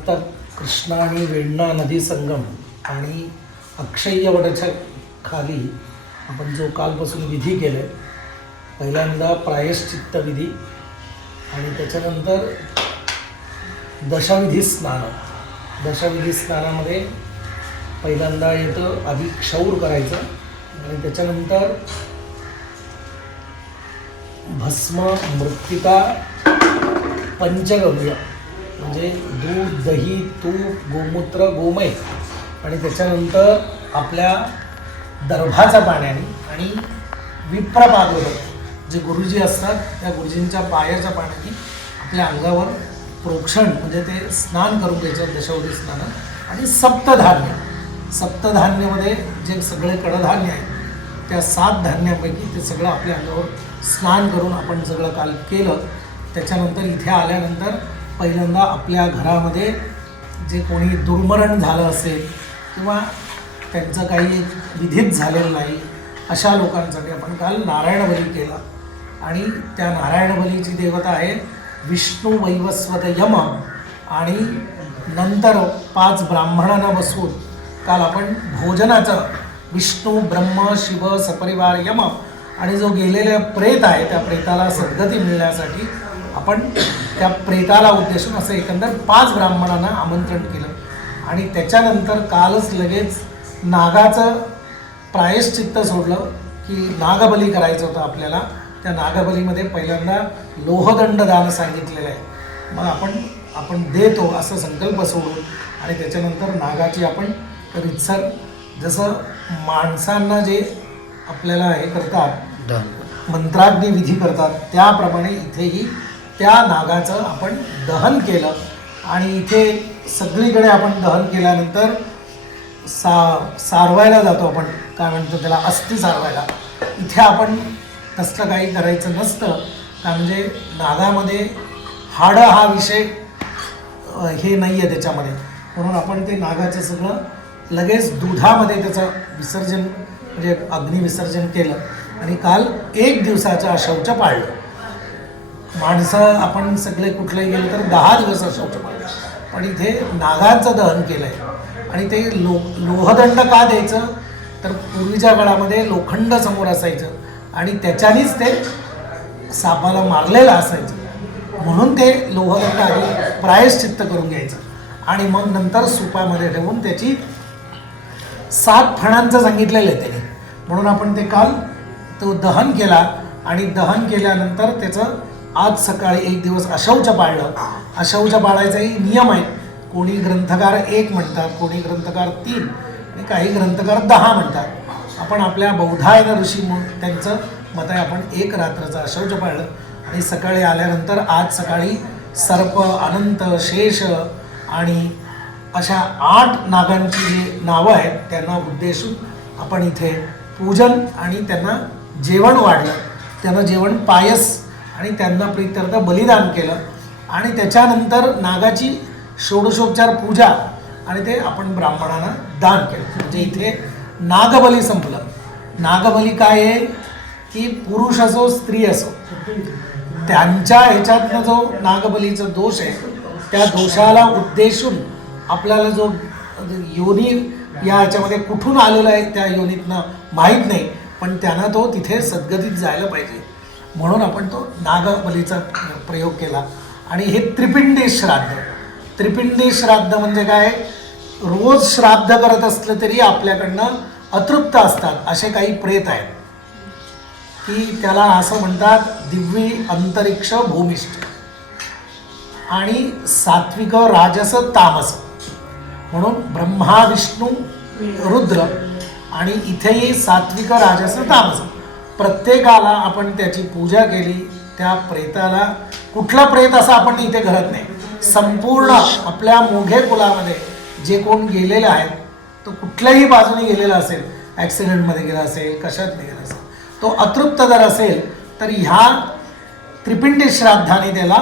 आता कृष्णा आणि वेण्णा नदी संगम आणि अक्षय्य वटाच्या खाली आपण जो कालपासून विधी केला आहे पहिल्यांदा प्रायश्चित्त विधी आणि त्याच्यानंतर दशाविधी स्नान. दशाविधी स्नानामध्ये पहिल्यांदा येतं आधी क्षौर करायचं आणि त्याच्यानंतर भस्म मृत्तिका पंचगव्य म्हणजे दूध दही तूप गोमूत्र गोमय. आणि त्याच्यानंतर आपल्या दर्भाच्या पाण्याने आणि विप्रपादोदक जे गुरुजी असतात त्या गुरुजींच्या पायाच्या पाण्याने आपल्या अंगावर प्रोक्षण म्हणजे ते स्नान करून घ्यायचं दशावधी स्नान आणि सप्तधान्य. सप्तधान्यामध्ये जे सगळे कडधान्य आहेत त्या सात धान्यापैकी ते सगळं आपल्या अंगावर स्नान करून आपण सगळं काल केलं. त्याच्यानंतर इथे आल्यानंतर पहिल्यांदा आपल्या घरामध्ये जे कोणी दुर्मरण झालं असेल किंवा त्यांचं काही विधित झालेलं नाही अशा लोकांसाठी आपण काल नारायण बली केला. आणि त्या नारायण बलीची देवता आहे विष्णू वैवस्वत यम आणि नंतर पाच ब्राह्मणांना बसून काल आपण भोजनाचं विष्णू ब्रह्म शिव सपरिवार यम आणि जो गेलेला प्रेत आहे त्या प्रेताला सद्गती मिळण्यासाठी आपण त्या प्रेताला उद्देशून असं एकंदर पाच ब्राह्मणांना आमंत्रण केलं. आणि त्याच्यानंतर कालच लगेच नागाचं प्रायश्चित्त सोडलं की नागबली करायचं होतं आपल्याला. त्या नागबलीमध्ये पहिल्यांदा लोहदंड दान सांगितलेलं आहे. मग आपण आपण देतो असं संकल्प सोडून आणि त्याच्यानंतर नागाची आपण रितसर जसं माणसांना जे आपल्याला हे करतात मंत्राग्नी विधी करतात त्याप्रमाणे इथेही त्या नागाचं आपण दहन केलं. आणि इथे सगळीकडे आपण दहन केल्यानंतर सा सारवायला जातो आपण. काय म्हणतो त्याला? अस्थि सारवायला. इथे आपण तसलं काही करायचं नसतं. का म्हणजे नागामध्ये हाडं हा विषय हे नाही आहे त्याच्यामध्ये. म्हणून आपण ते नागाचं सगळं लगेच दुधामध्ये त्याचं विसर्जन म्हणजे अग्निविसर्जन केलं. आणि काल एक दिवसाचं शौच पाळलं. माणसं आपण सगळे कुठलंही गेले तर दहा दिवस शौच पाळलं पण इथे नागांचं दहन केलं आहे आणि ते लो लोहदंड का द्यायचं? तर पूर्वीच्या काळामध्ये लोखंड समोर असायचं. आणि त्याच्यानेच ते सापाला मारलेलं असायचं. म्हणून ते लोहदंड आधी प्रायश्चित्त करून घ्यायचं. आणि मग नंतर सुपामध्ये ठेवून त्याची सात फणांचं सांगितलेलं आहे त्याने. म्हणून आपण ते काल तो दहन केला. आणि दहन केल्यानंतर त्याचं आज सकाळी एक दिवस अशौच पाळलं अशौच पाळायचाही नियम आहे कोणी ग्रंथकार एक म्हणतात कोणी ग्रंथकार तीन आणि काही ग्रंथकार दहा म्हणतात. आपण आपल्या बौधायन ऋषी म्हणून त्यांचं मत आहे आपण एक रात्रचं अशौच पाळलं. आणि सकाळी आल्यानंतर आज सकाळी सर्प अनंत शेष आणि अशा आठ नागांची जी नावं आहेत त्यांना उद्देशून आपण इथे पूजन आणि त्यांना जेवण वाढलं. त्यांना जेवण पायस आणि त्यांना प्रीत्यर्थ बलिदान केलं. आणि त्याच्यानंतर नागाची षोडशोपचार पूजा आणि ते आपण ब्राह्मणांना दान केलं. म्हणजे इथे नागबली संपलं. नागबली काय आहे? की पुरुष असो स्त्री असो त्यांच्या ह्याच्यातनं जो नागबलीचा दोष आहे त्या दोषाला उद्देशून आपल्याला जो योनी या ह्याच्यामध्ये कुठून आलेला आहे त्या योनीतनं माहीत नाही पण त्यांना तो तिथे सद्गतीत जायला पाहिजे. म्हणून आपण तो नागबलीचा प्रयोग केला. आणि हे त्रिपिंडी श्राद्ध. त्रिपिंडी श्राद्ध म्हणजे काय? रोज श्राद्ध करत असलं तरी आपल्याकडनं अतृप्त असतात असे काही प्रेत आहेत. की त्याला असं म्हणतात दिव्य अंतरिक्ष भूमिष्ठ. आणि सात्विक राजस तामस. म्हणून ब्रह्मा विष्णू रुद्र आणि इथेही सात्विक राजस तामस. प्रत्येकाला आपण त्याची पूजा केली त्या प्रेताला कुठला प्रेत असा आपण इथे घडत नाही. संपूर्ण आपल्या मोघे कुलामध्ये जे कोण गेलेले आहेत तो कुठल्याही बाजूने गेलेला असेल ॲक्सिडेंटमध्ये गेला असेल कशात गेला असेल तो अतृप्त जर असेल तर ह्या त्रिपिंडी श्राद्धाने त्याला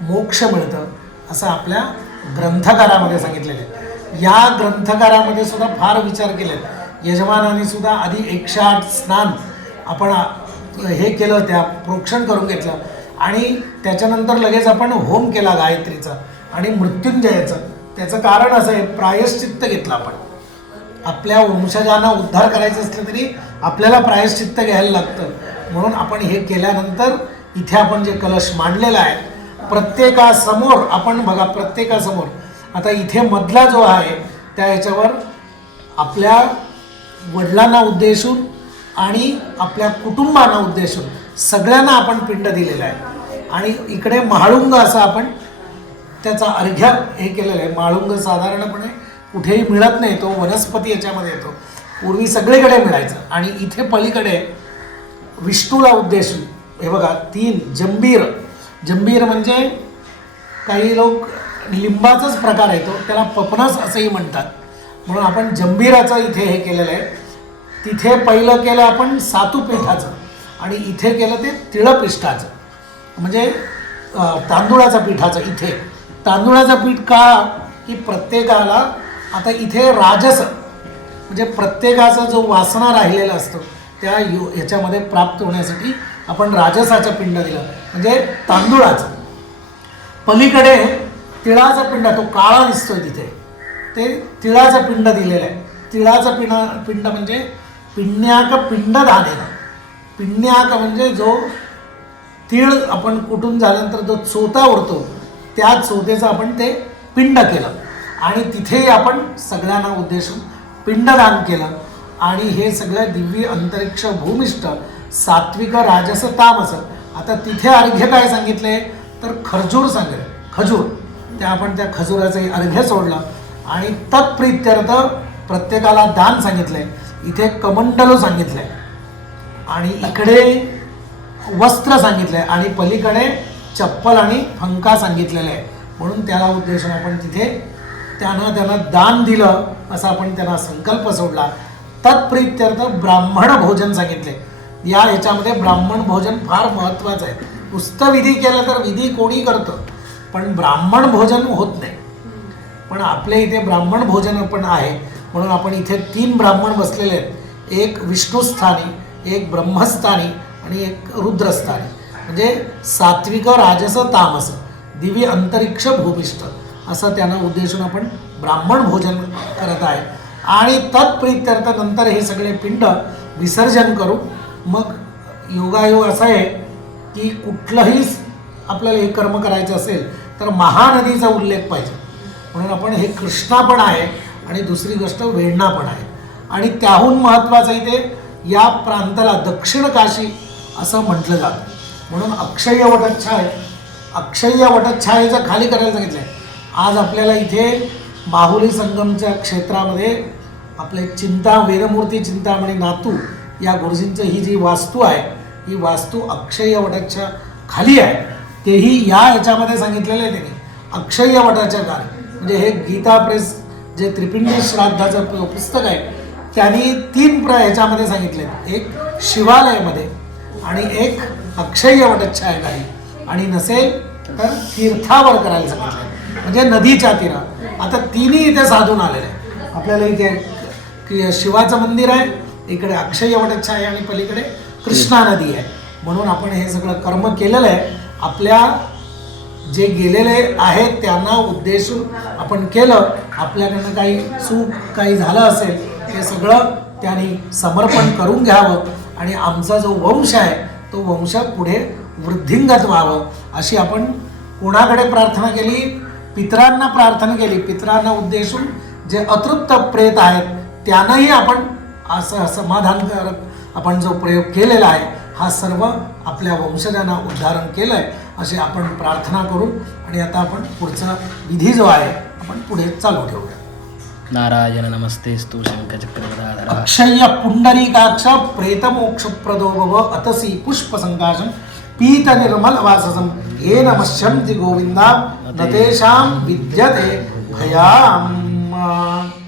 मोक्ष मिळतं असं आपल्या ग्रंथकारामध्ये सांगितलेलं आहे. या ग्रंथकारामध्ये सुद्धा फार विचार केले यजमानाने सुद्धा आधी एकशे आठ स्नान आपण हे केलं त्या प्रोक्षण करून घेतलं. आणि त्याच्यानंतर लगेच आपण होम केला गायत्रीचा आणि मृत्युंजयाचं. त्याचं कारण असं आहे प्रायश्चित्त घेतलं आपण. आपल्या वंशजांना उद्धार करायचं असलं तरी आपल्याला प्रायश्चित्त घ्यायला लागतं. म्हणून आपण हे केल्यानंतर इथे आपण जे कलश मांडलेला आहे प्रत्येकासमोर आपण बघा प्रत्येकासमोर. आता इथे मधला जो आहे त्या याच्यावर आपल्या वडिलांना उद्देशून आणि आपल्या कुटुंबांना उद्देशून सगळ्यांना आपण पिंड दिलेलं आहे. आणि इकडे महाळुंग असं आपण त्याचा अर्घ्य हे केलेलं आहे. माळुंग साधारणपणे कुठेही मिळत नाही तो वनस्पती याच्यामध्ये येतो. पूर्वी सगळीकडे मिळायचं. आणि इथे पलीकडे विष्णूला उद्देशून हे बघा तीन जंबीर. जंबीर म्हणजे काही लोक लिंबाचाच प्रकार येतो त्याला पपनस असंही म्हणतात. म्हणून आपण जंबीराचं इथे हे केलेलं आहे. तिथे पहिलं केलं आपण सातूपीठाचं आणि इथे केलं ते तिळपिष्ठाचं म्हणजे तांदुळाचा पिठाचं इथे. तांदुळाचं पीठ का? की प्रत्येकाला आता इथे राजस म्हणजे प्रत्येकाचा जो वासना राहिलेला असतो त्या यु ह्याच्यामध्ये प्राप्त होण्यासाठी आपण राजसाचं पिंड दिलं. म्हणजे तांदुळाचं. पलीकडे तिळाचा पिंड तो काळा दिसतोय तिथे. ते तिळाचं पिंड दिलेलं आहे. तिळाचं पिंड पिंड म्हणजे पिण्याक पिंड धानेनं पिण्याक म्हणजे जो तीळ आपण कुटून झाल्यानंतर जो चोता उरतो त्या चोतेचं आपण ते पिंड केलं. आणि तिथेही आपण सगळ्यांना उद्देशून पिंडदान केलं. आणि हे सगळं दिव्य अंतरिक्ष भूमिष्ठ सात्विक राजस तामस. आता तिथे अर्घ्य काय सांगितले? तर खर्जूर सांगेल खजूर. त्या आपण त्या खजुराचंही अर्घ्य सोडलं. आणि तत्प्रित्यर्थ प्रत्येकाला दान सांगितलं. आहे इथे कमंडलू सांगितलंय. आणि इकडे वस्त्र सांगितलंय. आणि पलीकडे चप्पल आणि फंका सांगितलेला आहे. म्हणून त्याला उद्देशून आपण तिथे त्यानं त्यांना दान दिलं असा आपण त्यांना संकल्प सोडला. तत्प्रित्यर्थ ब्राह्मण भोजन सांगितले या ह्याच्यामध्ये ब्राह्मण भोजन फार महत्त्वाचं आहे. नुसतं विधी केलं तर विधी कोणी करतं? पण ब्राह्मण भोजन होत नाही. पण आपल्या इथे ब्राह्मण भोजन पण आहे. म्हणून आपण इथे तीन ब्राह्मण बसलेले आहेत. एक विष्णुस्थानी एक ब्रह्मस्थानी आणि एक रुद्रस्थानी. म्हणजे सात्विक राजस तामस. दिवी अंतरिक्ष भूमिष्ठ. असं त्यांना उद्देशून आपण ब्राह्मण भोजन करत आहे. आणि तत्प्रित्यर्थ नंतर हे सगळे पिंड विसर्जन करू. मग योगायोग असा आहे की कुठलंही आपल्याला हे कर्म करायचं असेल तर महानदीचा उल्लेख पाहिजे. म्हणून आपण हे कृष्णा पण आहे. आणि दुसरी गोष्ट वेण्णा पण आहे. आणि त्याहून महत्त्वाचं इथे या प्रांताला दक्षिण काशी असं म्हटलं जातं. म्हणून अक्षय वटच्छाय अक्षय वटच्छायेचं खाली करायला सांगितलं आहे आज आपल्याला इथे माहुली संगमच्या क्षेत्रामध्ये आपले चिंता वेदमूर्ती चिंतामणी नातू या गुरुजींचं ही जी वास्तू आहे ही वास्तू अक्षय वटाच्या खाली आहे. तेही या ह्याच्यामध्ये सांगितलेलं आहे त्यांनी. अक्षय वटाच्या काल म्हणजे हे गीता प्रेस जे त्रिपिंडी श्राद्धाचं पुस्तक आहे त्यांनी तीन प्र ह्याच्यामध्ये सांगितले एक शिवालयामध्ये आणि एक अक्षय वटच्छा आहे काही आणि नसेल तर तीर्थावर करायला सांगितलं म्हणजे नदीच्या तीरा. आता तिन्ही इथे साधून आलेले आहे आपल्याला इथे की शिवाचं मंदिर आहे इकडे अक्षय वटच्छा आहे आणि पलीकडे कृष्णा नदी आहे. म्हणून आपण हे सगळं कर्म केलेलं आहे. आपल्या जे गेलेले आहेत त्यांना उद्देशून आपण केलं आपल्याकडनं काही चूक काही झालं असेल हे सगळं त्यांनी समर्पण करून घ्यावं. आणि आमचा जो वंश आहे तो वंश पुढे वृद्धिंगत व्हावं अशी आपण कोणाकडे प्रार्थना केली? पितरांना प्रार्थना केली. पितरांना उद्देशून जे अतृप्त प्रेत आहेत त्यांनाही आपण असं समाधानकारक आपण जो प्रयोग केलेला आहे हा सर्व आपल्या वंशजांना उद्धारण केलं आहे अशी आपण प्रार्थना करू आणि आता आपण पुढचा विधी जो आहे आपण पुढे चालू ठेवूया. नारायण नमस्तेस्तु शङ्खचक्रगदाधरा अक्षय्य पुंडरीकाक्ष प्रेतमोक्षप्रदो भव अतसी पुष्पसङ्काशं पीतनिर्मलवाससं येन मश्यन्ति गोविन्दा। न तेषां विद्यते भयाम्।